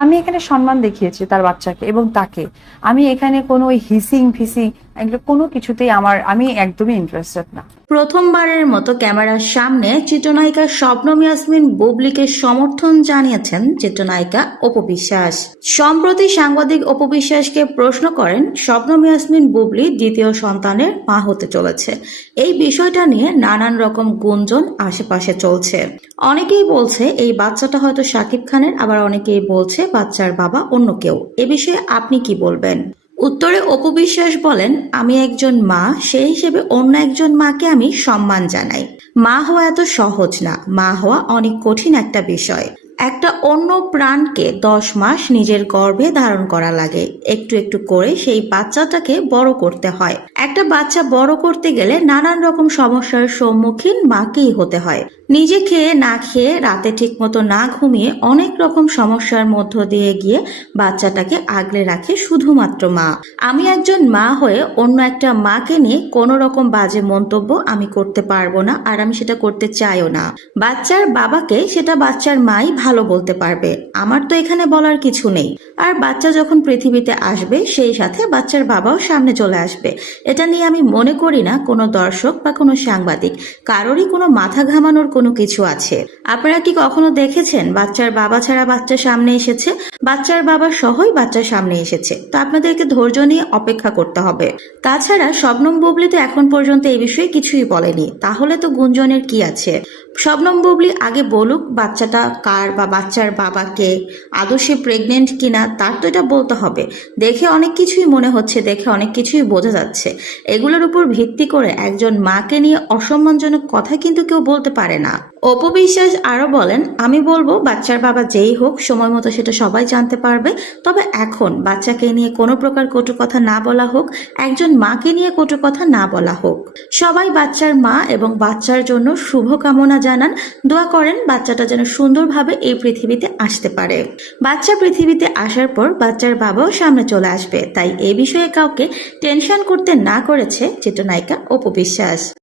আমি এখানে সম্মান দেখিয়েছি তার বাচ্চাকে এবং তাকে। আমি এখানে কোনো ওই হিসিং ফিসিং এগুলো কোনো কিছুতেই আমি একদমই ইন্টারেস্টেড না। প্রথমবারের মতো ক্যামেরার সামনে চিত্রনায়িকা শবনম ইয়াসমিন বুবলিকে সমর্থন জানিয়েছেন চিত্রনায়িকা অপু বিশ্বাস। সম্প্রতি সাংবাদিক অপু বিশ্বাসকে প্রশ্ন করেন শবনম ইয়াসমিন বুবলি দ্বিতীয় সন্তানের মা হতে চলেছে। এই বিষয়টা নিয়ে নানান রকম গুঞ্জন আশেপাশে চলছে। অনেকেই বলছে এই বাচ্চাটা হয়তো শাকিব খানের, আবার অনেকেই বলছে বাচ্চার বাবা অন্য কেউ। এ বিষয়ে আপনি কি বলবেন? উত্তরে অপু বিশ্বাস বলেন, আমি একজন মা, সেই হিসেবে অন্য একজন মাকে আমি সম্মান জানাই। মা হওয়া এত সহজ না, মা হওয়া অনেক কঠিন একটা বিষয়। একটা অন্য প্রাণকে 10 মাস নিজের গর্ভে ধারণ করা লাগে। একটু একটু করে সেই বাচ্চাটাকে বড় করতে হয়। একটা বাচ্চা বড় করতে গেলে নানান রকম সমস্যার সম্মুখীন মাকেই হতে হয়। নিজে খেয়ে না খেয়ে, রাতে ঠিক মতো না ঘুমিয়ে, অনেক রকম সমস্যার মধ্য দিয়ে গিয়ে বাচ্চাটাকে আগলে রাখে শুধুমাত্র মা। আমি একজন মা হয়ে অন্য একটা মাকে নিয়ে কোনো রকম বাজে মন্তব্য আমি করতে পারবো না, আর আমি সেটা করতে চাইও না। বাচ্চার বাবাকে সেটা বাচ্চার মাই ভালো বলতে পারবে, আমার তো এখানে বলার কিছু নেই। আর বাচ্চা যখন পৃথিবীতে আসবে সেই সাথে বাচ্চার বাবাও সামনে চলে আসবে। এটা নিয়ে আমি মনে করি না কোনো দর্শক বা কোনো সাংবাদিক কারোরই কোনো মাথা ঘামানোর কোনো কিছু আছে। আপনারা কি কখনো দেখেছেন বাচ্চার বাবা ছাড়া বাচ্চা সামনে এসেছে? বাচ্চার বাবা সহই বাচ্চার সামনে এসেছে। তো আপনাদেরকে ধৈর্য নিয়ে অপেক্ষা করতে হবে। তাছাড়া শবনম বুবলি তো এখন পর্যন্ত এই বিষয়ে কিছুই বলেনি, তাহলে তো গুঞ্জনের কি আছে? শবনম বুবলি আগে বলুক বাচ্চাটা কার বা বাচ্চার বাবাকে, আদৌ সে প্রেগনেন্ট কিনা, তার তো এটা বলতে হবে। দেখে অনেক কিছুই মনে হচ্ছে, দেখে অনেক কিছুই বোঝা যাচ্ছে। এগুলোর উপর ভিত্তি করে একজন মাকে নিয়ে অসম্মানজনক কথা কিন্তু কেউ বলতে পারে না। অপু বিশ্বাস আরো বলেন, আমি বলবো বাচ্চার বাবা যেই হোক, সময় মতো সেটা সবাই জানতে পারবে। তবে এখন বাচ্চাকে নিয়ে কোনো প্রকার কটু কথা না বলা হোক, একজন মাকে নিয়ে কটু কথা না বলা হোক। সবাই বাচ্চার মা এবং বাচ্চার জন্য শুভকামনা জানান, দোয়া করেন বাচ্চাটা যেন সুন্দরভাবে এই পৃথিবীতে আসতে পারে। বাচ্চা পৃথিবীতে আসার পর বাচ্চার বাবাও সামনে চলে আসবে, তাই এ বিষয়ে কাউকে টেনশন করতে না করেছে চিত্রনায়িকা অপু বিশ্বাস।